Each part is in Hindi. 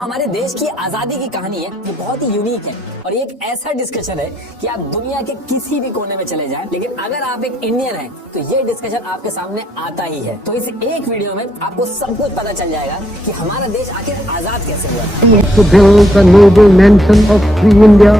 हमारे देश की आजादी की कहानी है, ये बहुत ही यूनिक है और ये एक ऐसा डिस्कशन है कि आप दुनिया के किसी भी कोने में चले जाएं, लेकिन अगर आप एक इंडियन हैं तो ये डिस्कशन आपके सामने आता ही है। तो इस एक वीडियो में आपको सब कुछ पता चल जाएगा कि हमारा देश आखिर आजाद कैसे हुआ। To build the noble nation of free India.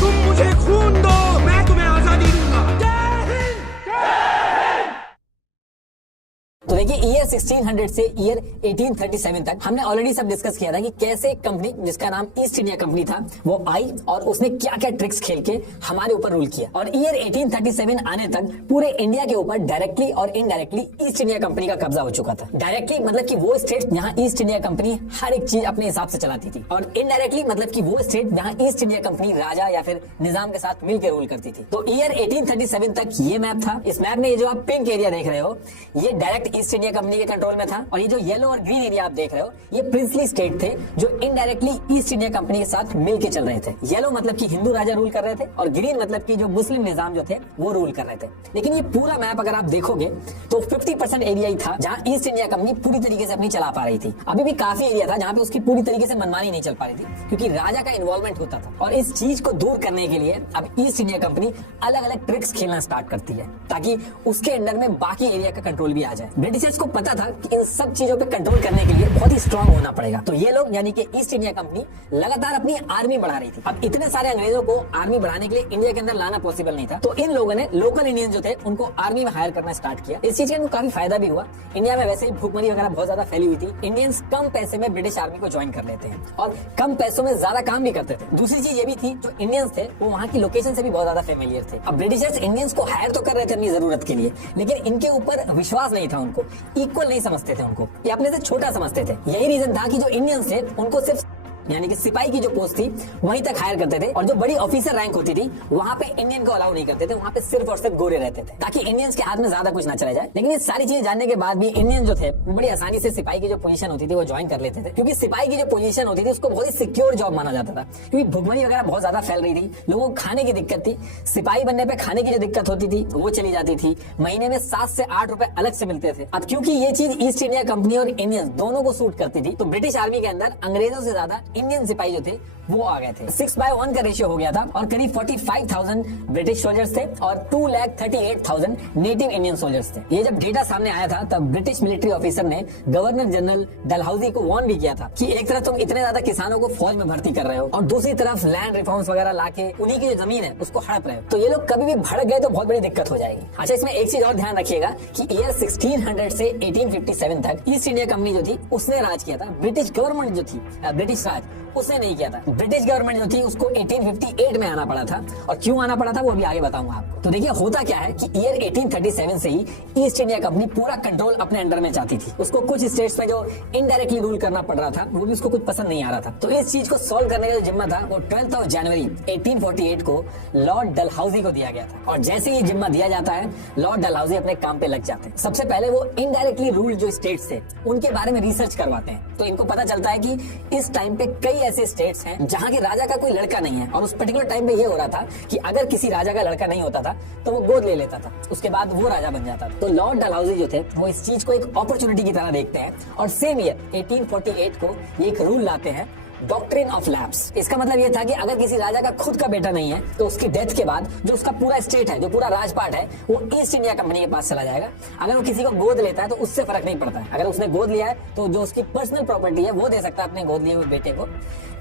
तुम मुझे खून दो, मैं तुम्हें आजादी दूंगा। तो देखिए ईयर 1600 से ईयर 1837 तक हमने ऑलरेडी सब डिस्कस किया था कि कैसे एक कंपनी जिसका नाम ईस्ट इंडिया कंपनी था वो आई और उसने क्या क्या ट्रिक्स खेल के हमारे ऊपर रूल किया। और ईयर 1837 आने तक पूरे इंडिया के ऊपर डायरेक्टली और इनडायरेक्टली ईस्ट इंडिया कंपनी का कब्जा हो चुका था। डायरेक्टली मतलब कि वो स्टेट जहां ईस्ट इंडिया कंपनी हर एक चीज अपने हिसाब से चलाती थी, और इनडायरेक्टली मतलब कि वो स्टेट जहां ईस्ट इंडिया कंपनी राजा या फिर निजाम के साथ मिलकर रूल करती थी। तो ईयर 1837 तक ये मैप था। इस मैप में ये जो आप पिंक एरिया देख रहे हो ये डायरेक्ट ईस्ट इंडिया कंपनी के कंट्रोल में था, और ये जो येलो और ग्रीन एरिया आप देख रहे हो ये प्रिंसली स्टेट थे जो इनडायरेक्टली ईस्ट इंडिया कंपनी के साथ मिलके चल रहे थे। येलो मतलब कि हिंदू राजा रूल कर रहे थे और ग्रीन मतलब कि जो मुस्लिम निजाम जो थे वो रूल कर रहे थे। लेकिन ये पूरा मैप अगर आप देखोगे तो 50% एरिया ही था जहां ईस्ट इंडिया कंपनी पूरी तरीके से अपनी चला पा रही थी। अभी भी काफी एरिया था जहां पे उसकी पूरी तरीके से मनमानी नहीं चल पा रही थी क्योंकि राजा का इन्वॉल्वमेंट होता था। और इस चीज को दूर करने के लिए अब ईस्ट इंडिया कंपनी अलग अलग ट्रिक्स खेलना स्टार्ट करती है ताकि उसके अंडर में बाकी एरिया का कंट्रोल भी आ जाए। ब्रिटिशर्स को पता था कि इन सब चीजों पे कंट्रोल करने के लिए बहुत ही स्ट्रांग होना पड़ेगा। तो ये लोग यानी कि ईस्ट इंडिया कंपनी लगातार अपनी आर्मी बढ़ा रही थी। अब इतने सारे अंग्रेजों को आर्मी बढ़ाने के लिए इंडिया के अंदर लाना पॉसिबल नहीं था, तो इन लोगों ने लोकल इंडियन जो थे उनको आर्मी में हायर करना स्टार्ट किया। इस चीज का काफी फायदा भी हुआ। इंडिया में वैसे ही भूखमरी वगैरह बहुत ज्यादा फैली हुई थी। इंडियंस कम पैसे में ब्रिटिश आर्मी को ज्वाइन कर लेते हैं और कम पैसों में ज्यादा काम भी करते थे। दूसरी चीज ये भी थी जो इंडियंस थे वो वहाँ की लोकेशन से भी बहुत ज्यादा फेमिलियर थे। अब ब्रिटिशर्स इंडियंस को हायर तो कर रहे थे अपनी जरूरत के लिए, लेकिन इनके ऊपर विश्वास नहीं था, उनको इक्वल नहीं समझते थे, उनको ये अपने से छोटा समझते थे। यही रीजन था कि जो इंडियंस थे उनको सिर्फ यानी कि सिपाही की जो पोस्ट थी वहीं तक हायर करते थे, और जो बड़ी ऑफिसर रैंक होती थी वहां पे इंडियन को अलाउ नहीं करते थे। वहां पे सिर्फ और सिर्फ गोरे रहते थे ताकि इंडियंस के हाथ में ज्यादा कुछ ना चला जाए। लेकिन ये सारी चीजें जानने के बाद भी इंडियन जो थे वो बड़ी आसानी से सिपाही की जो पोजीशन होती थी वो ज्वाइन कर लेते थे, क्योंकि सिपाही की जो पोजीशन होती थी उसको बहुत ही सिक्योर जॉब माना जाता था। क्योंकि भुखमरी वगैरह बहुत ज्यादा फैल रही थी, लोगों को खाने की दिक्कत थी। सिपाही बनने पर खाने की जो दिक्कत होती थी वो चली जाती थी। महीने में 7 से 8 रुपए अलग से मिलते थे। अब क्योंकि ये चीज ईस्ट इंडिया कंपनी और इंडियंस दोनों को सूट करती थी, तो ब्रिटिश आर्मी के अंदर अंग्रेजों से ज्यादा इंडियन सिपाही जो थे वो आ गए थे। 6:1 का रेशियो हो गया था और करीब 45,000 ब्रिटिश सोल्जर्स थे और 2,38,000 नेटिव इंडियन सोल्जर्स थे। ये जब डेटा सामने आया था तब ब्रिटिश मिलिट्री ऑफिसर ने गवर्नर जनरल डलहौजी को वार्न भी किया था कि एक तरफ तुम इतने ज्यादा किसानों को फौज में भर्ती कर रहे हो और दूसरी तरफ लैंड रिफॉर्म्स वगैरह लाके उन्हीं की जो जमीन है उसको हड़प रहे हो, तो ये लोग कभी भी भड़क गए तो बहुत बड़ी दिक्कत हो जाएगी। अच्छा, इसमें एक चीज और ध्यान रखिएगा कि ईयर 1600 से 1857 तक ईस्ट इंडिया कंपनी जो थी उसने राज किया था। ब्रिटिश गवर्नमेंट जो थी, ब्रिटिश राज उसने नहीं किया था। ब्रिटिश गवर्नमेंट जो थी उसको 1858 में आना पड़ा था, और क्यों आना पड़ा था वो अभी आगे बताऊंगा आपको। तो देखिए होता क्या है कि ईयर 1837 से ही ईस्ट इंडिया कंपनी पूरा कंट्रोल अपने अंडर में चाहती थी। उसको कुछ स्टेट्स पे जो इनडायरेक्टली रूल करना पड़ रहा था वो भी उसको कुछ पसंद नहीं आ रहा था। तो इस चीज को सॉल्व करने का जो जिम्मा था वो 12 जनवरी 1848 को लॉर्ड डलहौजी को दिया गया था। और जैसे ही जिम्मा दिया जाता है लॉर्ड डलहौजी अपने काम पे लग जाते हैं। सबसे पहले वो इनडायरेक्टली रूल जो स्टेट्स थे उनके बारे में रिसर्च करवाते हैं। तो इनको पता चलता है कि इस टाइम पे कई ऐसे स्टेट्स हैं जहां के राजा का कोई लड़का नहीं है, और उस पर्टिकुलर टाइम पे ये हो रहा था कि अगर किसी राजा का लड़का नहीं होता था तो वो गोद ले लेता था, उसके बाद वो राजा बन जाता था। तो लॉर्ड डलहौजी जो थे वो इस चीज को एक अपॉर्चुनिटी की तरह देखते हैं और सेम ईयर 1848 को ये एक रूल लाते हैं, डॉक्ट्रिन ऑफ लैप्स। इसका मतलब ये था कि अगर किसी राजा का खुद का बेटा नहीं है तो उसकी डेथ के बाद जो उसका पूरा स्टेट है, जो पूरा राजपाट है, वो ईस्ट इंडिया कंपनी के पास चला जाएगा। अगर वो किसी को गोद लेता है तो उससे फर्क नहीं पड़ता है। अगर उसने गोद लिया है तो जो उसकी पर्सनल प्रॉपर्टी है वो दे सकता है अपने गोद लिए हुए बेटे को,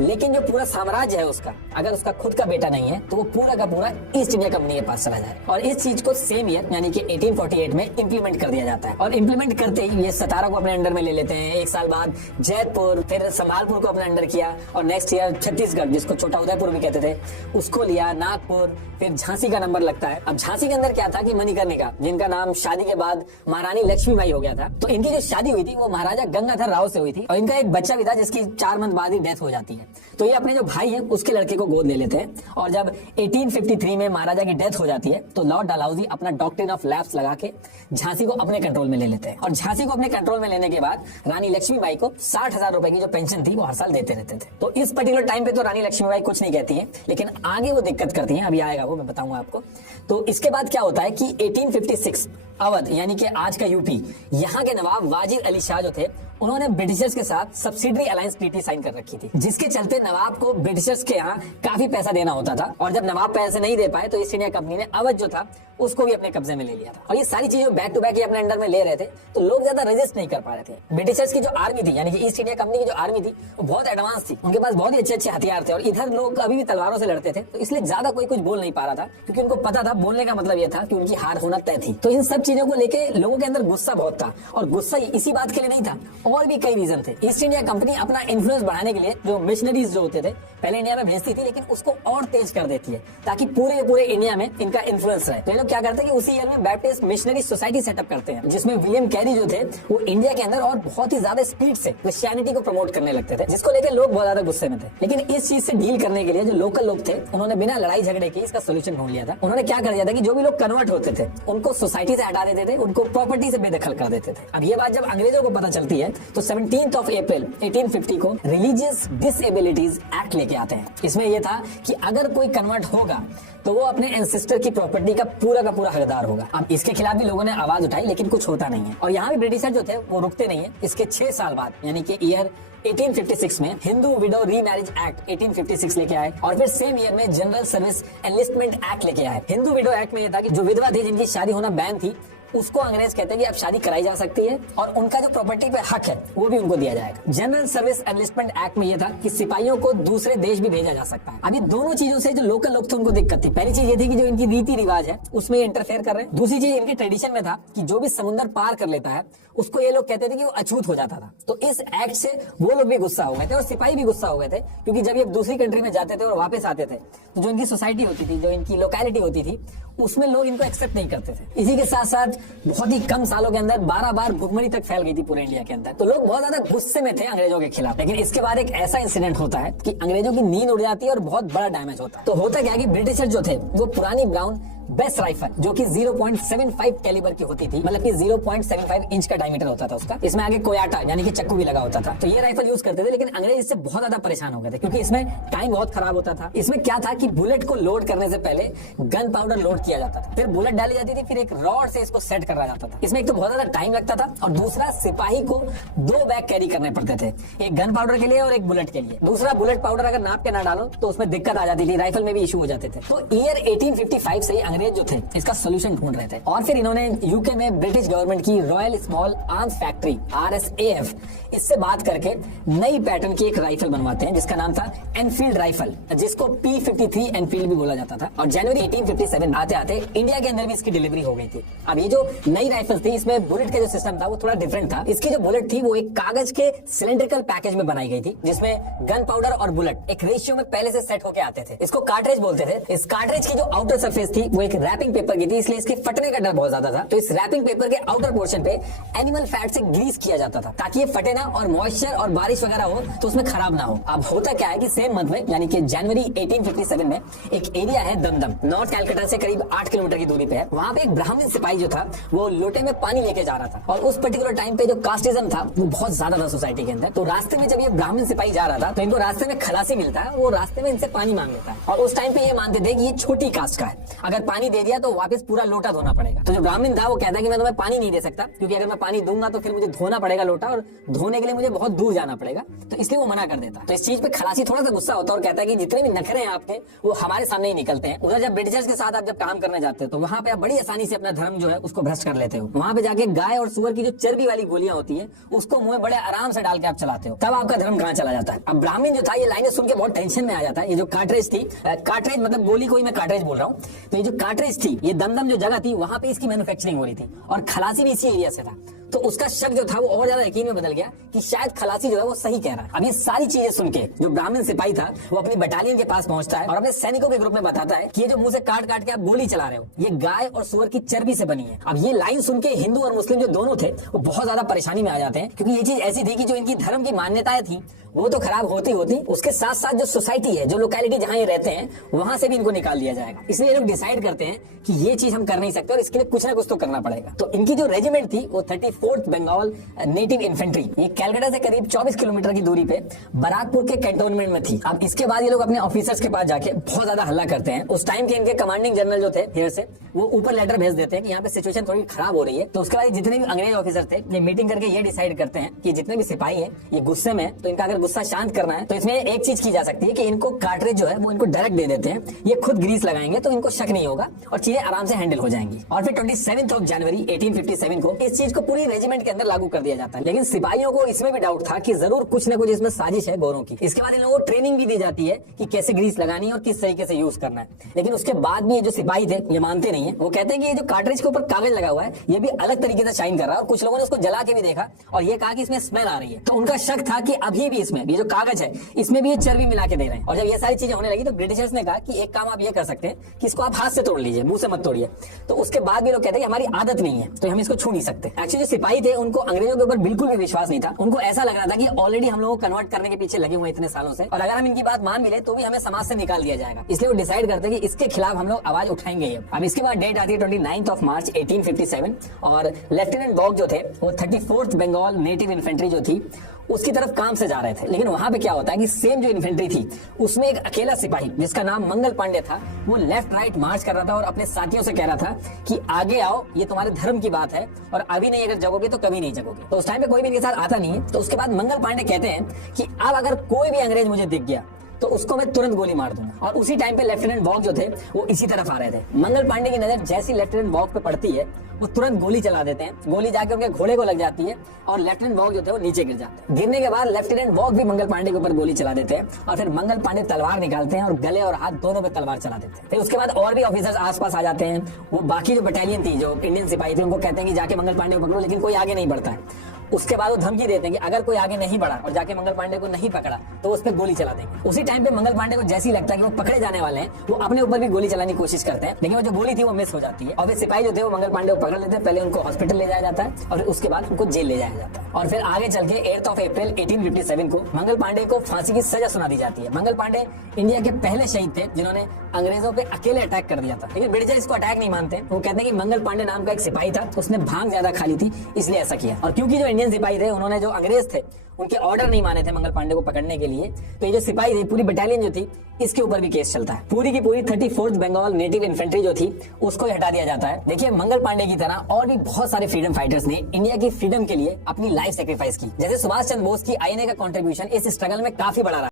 लेकिन जो पूरा साम्राज्य है उसका, अगर उसका खुद का बेटा नहीं है तो वो पूरा का पूरा ईस्ट इंडिया कंपनी के पास चला जाएगा। और इस चीज को सेम ईयर यानी कि 1848 में इंप्लीमेंट कर दिया जाता है। और इंप्लीमेंट करते ही ये सतारा को अपने अंडर में ले लेते हैं। एक साल बाद जयपुर, फिर संभालपुर को अपने अंडर किया, और नेक्स्ट ईयर छत्तीसगढ़, जिसको छोटा उदयपुर भी कहते थे, उसको लिया। नागपुर, फिर झांसी का नंबर लगता है। अब झांसी के अंदर क्या था कि मणिकर्णिका, जिनका नाम शादी के बाद महारानी लक्ष्मीबाई हो गया था, तो इनकी जो शादी हुई थी वो महाराजा गंगाधर राव से हुई थी, और इनका एक बच्चा भी था जिसकी 4 मंथ बाद ही डेथ हो जाती है। तो ये अपने जो भाई है उसके लड़के को गोद ले लेते हैं। और जब 1853 में महाराजा की डेथ हो जाती है तो लॉर्ड डलहौजी अपना डॉक्ट्रिन ऑफ लैप्स लगा के झांसी को अपने कंट्रोल में ले लेते हैं। और झांसी को अपने कंट्रोल में लेने के बाद रानी लक्ष्मीबाई को 60,000 रुपए की जो पेंशन थी वो हर साल देते रहते थे। तो इस पर्टिकुलर टाइम पे तो रानी लक्ष्मीबाई कुछ नहीं कहती है, लेकिन आगे वो दिक्कत करती है, अभी आएगा वो, मैं बताऊंगा आपको। तो इसके बाद क्या होता है कि 1856 अवध यानी कि आज का यूपी, यहाँ के नवाब वाजिद अली शाह जो थे उन्होंने ब्रिटिशर्स के साथ सब्सिडरी अलायंस ट्रीटी साइन कर रखी थी, जिसके चलते नवाब को ब्रिटिशर्स के यहाँ काफी पैसा देना होता था, और जब नवाब पैसे नहीं दे पाए तो ईस्ट इंडिया कंपनी ने अवध जो था उसको भी अपने कब्जे में ले लिया था। और ये सारी चीजें बैक टू बैक अपने अंडर में ले रहे थे, तो लोग ज्यादा रेजिस्ट नहीं कर पा रहे थे। ब्रिटिशर्स की जो आर्मी थी, यानी कि ईस्ट इंडिया कंपनी की जो आर्मी थी, वो बहुत एडवांस थी, उनके पास बहुत ही अच्छे अच्छे हथियार थे, और इधर लोग अभी भी तलवारों से लड़ते थे, तो इसलिए ज्यादा कोई कुछ बोल नहीं पा रहा था, क्योंकि उनको पता था बोलने का मतलब ये था कि उनकी हार होना तय थी। तो इन सब चीजों को लेके लोगों के अंदर गुस्सा बहुत था, और गुस्सा इसी बात के लिए नहीं था, और भी कई रीजन थे। ईस्ट इंडिया कंपनी अपना इन्फ्लुएंस बढ़ाने के लिए जो मिशनरीज जो होते थे पहले इंडिया में भेजती थी, लेकिन उसको और तेज कर देती है ताकि पूरे इंडिया में इनका इन्फ्लुएंस रहे। तो ये लोग क्या करते हैं कि उसी ईयर में बैप्टिस्ट मिशनरी सोसाइटी सेटअप करते हैं, जिसमें विलियम कैरी जो थे वो इंडिया के अंदर और बहुत ही ज्यादा स्पीड से क्रिश्चियनिटी को प्रमोट करने लगते थे, जिसको लेकर लोग बहुत ज्यादा गुस्से में थे। लेकिन इस चीज से डील करने के लिए जो लोकल लोग थे, उन्होंने बिना लड़ाई झगड़े के इसका सोल्यूशन ढूंढ लिया था। उन्होंने क्या कर दिया था कि जो भी लोग कन्वर्ट होते थे उनको सोसाइटी से हटा देते थे, उनको प्रॉपर्टी से बेदखल कर देते थे। अब ये बात जब अंग्रेजों को पता चलती है तो 17 अप्रैल 1850 को रिलीजियस डिसेबिलिटीज एक्ट लेके आते हैं। इसमें यह था कि अगर कोई कन्वर्ट होगा तो वो अपने एंसेस्टर की प्रॉपर्टी का पूरा हकदार होगा। अब इसके खिलाफ भी लोगों ने आवाज उठाई, लेकिन कुछ होता नहीं है। और यहाँ भी ब्रिटिशर जो थे वो रुकते नहीं है। इसके 6 साल बाद, यानी कि ईयर 1856 में हिंदू विडो रीमैरिज एक्ट 1856 लेके आए, और फिर सेम ईयर में जनरल सर्विस एनलिस्टमेंट एक्ट लेके आए। हिंदू विडो एक्ट में यह था कि जो विधवा थी, जिनकी शादी होना बैन थी, उसको अंग्रेज कहते हैं कि अब शादी कराई जा सकती है, और उनका जो प्रॉपर्टी पे हक है वो भी उनको दिया जाएगा। जनरल सर्विस एनलिस्टमेंट एक्ट में यह था कि सिपाहियों को दूसरे देश भी भेजा जा सकता है। अब ये दोनों चीजों से जो लोकल लोग थे उनको दिक्कत थी। पहली चीज ये थी कि जो इनकी रीति रिवाज है उसमें इंटरफेयर कर रहे हैं। दूसरी चीज इनके ट्रेडिशन में था कि जो भी समुद्र पार कर लेता है उसको ये लोग कहते थे कि वो अछूत हो जाता था। तो इस एक्ट से वो लोग भी गुस्सा हो गए थे, और सिपाही भी गुस्सा हो गए थे, क्योंकि जब ये दूसरी कंट्री में जाते थे और वापस आते थे तो जो इनकी सोसाइटी होती थी, जो इनकी लोकेलिटी होती थी, उसमें लोग इनको एक्सेप्ट नहीं करते थे। इसी के साथ साथ बहुत ही कम सालों के अंदर 12 बार भुखमरी तक फैल गई थी पूरे इंडिया के अंदर। तो लोग बहुत ज्यादा गुस्से में थे अंग्रेजों के खिलाफ। लेकिन इसके बाद एक ऐसा इंसिडेंट होता है कि अंग्रेजों की नींद उड़ जाती है और बहुत बड़ा डैमेज होता है। तो होता क्या है कि ब्रिटिशर जो थे वो पुरानी ब्राउन बेस्ट राइफल, जो कि 0.75 कैलिबर की होती थी, मतलब कि 0.75 इंच का डायमीटर होता था उसका, इसमें आगे कोयाटा यानी कि चक्कू भी लगा होता था। तो ये राइफल यूज करते थे, लेकिन अंग्रेज इससे बहुत ज्यादा परेशान हो गए थे, क्योंकि इसमें टाइम बहुत खराब होता था। इसमें क्या था कि बुलेट को लोड करने से पहले गन पाउडर लोड किया जाता था, फिर बुलेट डाली जाती थी, फिर एक रॉड से इसको सेट करा जाता था। इसमें एक तो बहुत ज्यादा टाइम लगता था, और दूसरा सिपाही को 2 बैग कैरी करने पड़ते थे, एक गन पाउडर के लिए और एक बुलेट के लिए। दूसरा, बुलेट पाउडर अगर नाप के ना डालो तो उसमें दिक्कत आ जाती थी, राइफल में भी इशू हो जाते थे। तो ईयर 1855 से अंग्रेज जो थे इसका सोल्यूशन ढूंढ रहे थे, और फिर इन्होंने यूके में ब्रिटिश गवर्नमेंट की royal small arms factory RSAF इससे बात करके नई पैटर्न की एक राइफल बनवाते हैं, जिसका नाम था एनफील्ड राइफल, जिसको P53 एनफील्ड भी बोला जाता था। और जनवरी 1857 आते आते इंडिया के अंदर भी इसकी डिलीवरी हो गई थी। अब ये जो नई राइफल थी, इसमें बुलेट का जो सिस्टम था वो थोड़ा डिफरेंट था। इसकी जो बुलेट थी वो एक कागज के सिलेंड्रिकल पैकेज में बनाई गई थी, जिसमें गन पाउडर और बुलेट एक रेशियो में पहले से सेट होके आते थे। इसको कार्ट्रिज बोलते थे। इस कार्ट्रिज की जो आउटर सरफेस थी वो एक रैपिंग पेपर की थी, इसलिए इसके फटने का डर बहुत ज्यादा था। तो इस रैपिंग पेपर के आउटर पोर्शन पे एनिमल फैट से ग्रीस किया जाता था, ताकि ये फटे ना, और मॉइस्चर और बारिश वगैरह हो तो उसमें खराब ना हो। अब होता क्या है कि सेम मंथ में, यानी कि जनवरी 1857 में, एक एरिया है दमदम, नॉर्थ कैलकाटा से करीब 8 किलोमीटर की दूरी पे है। वहां पे एक ब्राह्मण सिपाही जो था वो लोटे में पानी लेके जा रहा था, और उस पर्टिकुलर टाइम पे जो कास्टिज्म था वो बहुत ज्यादा था सोसाइटी के अंदर। तो रास्ते में जब ये ब्राह्मण सिपाही जा रहा था तो इनको रास्ते में खलासी मिलता है, वो रास्ते में इनसे पानी मांग लेता है, और उस टाइम पे ये मानते थे कि ये छोटी कास्ट का है, अगर पानी दे दिया तो वापस पूरा लोटा धोना पड़ेगा। तो जो ब्राह्मण था वो कहता है कि मैं तुम्हें पानी नहीं दे सकता, क्योंकि अगर मैं पानी दूंगा तो फिर मुझे धोना पड़ेगा लोटा, और धोने के लिए मुझे बहुत दूर जाना पड़ेगा, तो इसलिए वो मना कर देता। तो इस चीज पे खलासी थोड़ा सा गुस्सा होता है और कहता है कि जितने भी नखरे हैं आपके वो हमारे सामने ही निकलते हैं। उधर जब ब्रिटिशर्स के साथ आप जब काम करने जाते हो तो वहां पे आप बड़ी आसानी से अपना धर्म जो है उसको भ्रष्ट कर लेते हो। वहां पे जाके गाय और सुअर की जो चर्बी वाली गोलियां होती है उसको मुंह में बड़े आराम से डाल के आप चलाते हो, तब आपका धर्म कहाँ चला जाता है। अब ब्राह्मण जो था ये लाइनें सुन के बहुत टेंशन में आ जाता है। ये जो कार्ट्रिज थी, कार्ट्रिज मतलब गोली को ही मैं कार्ट्रिज बोल रहा हूँ, तो ये जो कार्ट्रिज थी, ये दमदम जो जगह थी वहां पे इसकी मैन्युफैक्चरिंग हो रही थी, और खलासी भी इसी एरिया से था। तो उसका शक जो था वो और ज्यादा यकीन में बदल गया कि शायद खलासी जो है वो सही कह रहा है। अब ये सारी चीजें सुन के जो ब्राह्मण सिपाही था वो अपनी बटालियन के पास पहुंचता है और अपने सैनिकों के ग्रुप में बताता है कि ये जो मुंह से काट काट के आप गोली चला रहे हो ये गाय और सुअर की चर्बी से बनी है। अब ये लाइन सुन के हिंदू और मुस्लिम जो दोनों थे वो बहुत ज्यादा परेशानी में आ जाते हैं, क्योंकि ये चीज ऐसी थी कि जो इनकी धर्म की मान्यताएं थी वो तो खराब होती होती उसके साथ साथ जो सोसाइटी है, जो लोकेलिटी जहाँ ये रहते हैं, वहां से भी इनको निकाल दिया जाएगा। इसलिए ये लोग डिसाइड करते हैं कि ये चीज हम कर नहीं सकते और इसके लिए कुछ ना कुछ तो करना पड़ेगा। तो इनकी जो रेजिमेंट थी वो 34th बंगाल नेटिव इन्फेंट्री, ये कैलकाटा से करीब 24 किलोमीटर की दूरी पे बराकपुर के कैंटोनमेंट में थी। अब इसके बाद ये लोग अपने ऑफिसर्स के पास जाके बहुत ज्यादा हल्ला करते हैं। उस टाइम के इनके कमांडिंग जनरल जो थे हियर से, वो ऊपर लेटर भेज देते हैं कि यहाँ पे सिचुएशन थोड़ी खराब हो रही है। तो उसके बाद जितने भी अंग्रेज ऑफिसर थे ये मीटिंग करके ये डिसाइड करते हैं कि जितने भी सिपाही हैं ये गुस्से में, तो इनका अगर गुस्सा शांत करना है तो इसमें एक चीज की जा सकती है कि इनको कार्ट्रिज जो है वो इनको डायरेक्ट दे देते हैं। ये खुद ग्रीस लगाएंगे तो इनको शक नहीं होगा और चीजें आराम से हैंडल हो जाएंगी। और फिर 27 जनवरी 1857 को इस चीज को पूरी रेजिमेंट के अंदर लागू कर दिया जाता है। लेकिन सिपाहियों को इसमें भी डाउट था कि जरूर कुछ न कुछ इसमें साजिश है गोरों की। इसके बाद इन लोगों को ट्रेनिंग भी दी जाती है कि कैसे ग्रीस लगानी है और किस तरीके से यूज करना है। लेकिन उसके बाद भी ये जो सिपाही थे ये मानते नहीं है। वो कहते हैं कि ये जो कार्ट्रिज के ऊपर कागज लगा हुआ है ये भी अलग तरीके से शाइन कर रहा है। और कुछ लोगों ने उसको जला के भी देखा और ये कहा कि इसमें स्मेल आ रही है। तो उनका शक था कि अभी भी इसमें ये जो कागज है इसमें भी ये चर्बी मिला के दे रहे हैं। और जब ये सारी चीजें होने लगी तो ब्रिटिशर्स ने कहा कि एक काम आप ये कर सकते हैं कि इसको आप हाथ से तोड़ लीजिए, मुंह से मत तोड़िए। तो उसके बाद भी लोग कहते हैं कि हमारी आदत नहीं है तो हम इसको छू नहीं सकते। एक्चुअली जो सिपाही थे उनको अंग्रेजों के ऊपर बिल्कुल भी विश्वास नहीं था। उनको ऐसा लग रहा था कि ऑलरेडी हम लोगों को कन्वर्ट करने के पीछे लगे हुए इतने सालों से, और अगर हम इनकी बात मान मिले तो भी हमें समाज से निकाल दिया जाएगा। इसलिए वो डिसाइड करते हैं कि इसके खिलाफ हम लोग आवाज उठाएंगे। अब इसके बाद डेट आती है 29 मार्च 1857 और लेफ्टिनेंट बॉग जो थे वो 34th बंगाल नेटिव इन्फेंट्री जो थी उसकी तरफ काम से जा रहे थे। लेकिन वहां पे क्या होता है कि सेम जो इन्फेंट्री थी उसमें एक अकेला सिपाही जिसका नाम मंगल पांडे था, वो लेफ्ट राइट मार्च कर रहा था और अपने साथियों से कह रहा था कि आगे आओ, ये तुम्हारे धर्म की बात है और अभी नहीं अगर जगोगे तो कभी नहीं जगोगे। तो उस टाइम पे कोई भी इनके साथ आता नहीं है। तो उसके बाद मंगल पांडे कहते हैं कि अब अगर कोई भी अंग्रेज मुझे दिख गया तो उसको मैं तुरंत गोली मार दूंगा। और उसी टाइम पे लेफ्टिनेंट बॉग जो थे वो इसी तरफ आ रहे थे। मंगल पांडे की नजर जैसी लेफ्टिनेंट बॉग पे पड़ती है वो तुरंत गोली चला देते हैं। गोली जाके उनके घोड़े को लग जाती है और लेफ्टिनेंट बॉग जो थे वो नीचे गिर जाते हैं। गिरने के बाद लेफ्टिनेंट बॉग भी मंगल पांडे के ऊपर गोली चला देते हैं और फिर मंगल पांडे तलवार निकालते हैं और गले और हाथ दोनों पे तलवार चला देते हैं। फिर उसके बाद और भी ऑफिसर्स आसपास आ जाते हैं। वो बाकी जो बटालियन थी, जो इंडियन सिपाही थे, उनको कहते हैं कि जाके मंगल पांडे को पकड़ो, लेकिन कोई आगे नहीं बढ़ता है। उसके बाद वो धमकी देते हैं कि अगर कोई आगे नहीं बढ़ा और जाके मंगल पांडे को नहीं पकड़ा तो उस पर गोली चला देंगे। उसी टाइम पे मंगल पांडे को जैसे ही लगता है कि वो पकड़े जाने वाले हैं वो अपने ऊपर भी गोली चलाने की कोशिश करते हैं, लेकिन वो जो गोली थी वो मिस हो जाती है। और वे सिपाही जो थे वो मंगल पांडे को पकड़ लेते हैं। पहले उनको हॉस्पिटल ले जाया जाता है और उसके बाद उनको जेल ले जाया जाता है। और फिर आगे चल के 8 अप्रैल 1857 को मंगल पांडे को फांसी की सजा सुना दी जाती है। मंगल पांडे इंडिया के पहले शहीद थे जिन्होंने अंग्रेजों पे अकेले अटैक कर दिया था। लेकिन ब्रिटिशर इसको अटैक नहीं मानते। वो कहते हैं कि मंगल पांडे नाम का एक सिपाही था, उसने भांग ज्यादा खा ली थी इसलिए ऐसा किया। और क्योंकि जो इंडियन सिपाही थे उन्होंने जो अंग्रेज थे उनके ऑर्डर नहीं माने थे मंगल पांडे को पकड़ने के लिए, तो ये जो सिपाही थी पूरी बटालियन जो थी इसके ऊपर भी केस चलता है। पूरी की पूरी 34th बंगाल नेटिव इन्फेंट्री जो थी उसको हटा दिया जाता है। देखिए मंगल पांडे की तरह और भी बहुत सारे फ्रीडम फाइटर्स ने इंडिया की फ्रीडम के लिए अपनी लाइफ सेक्रीफाइस की। जैसे सुभाष चंद्र बोस की आईएनए का कंट्रीब्यूशन इस स्ट्रगल में काफी बड़ा रहा।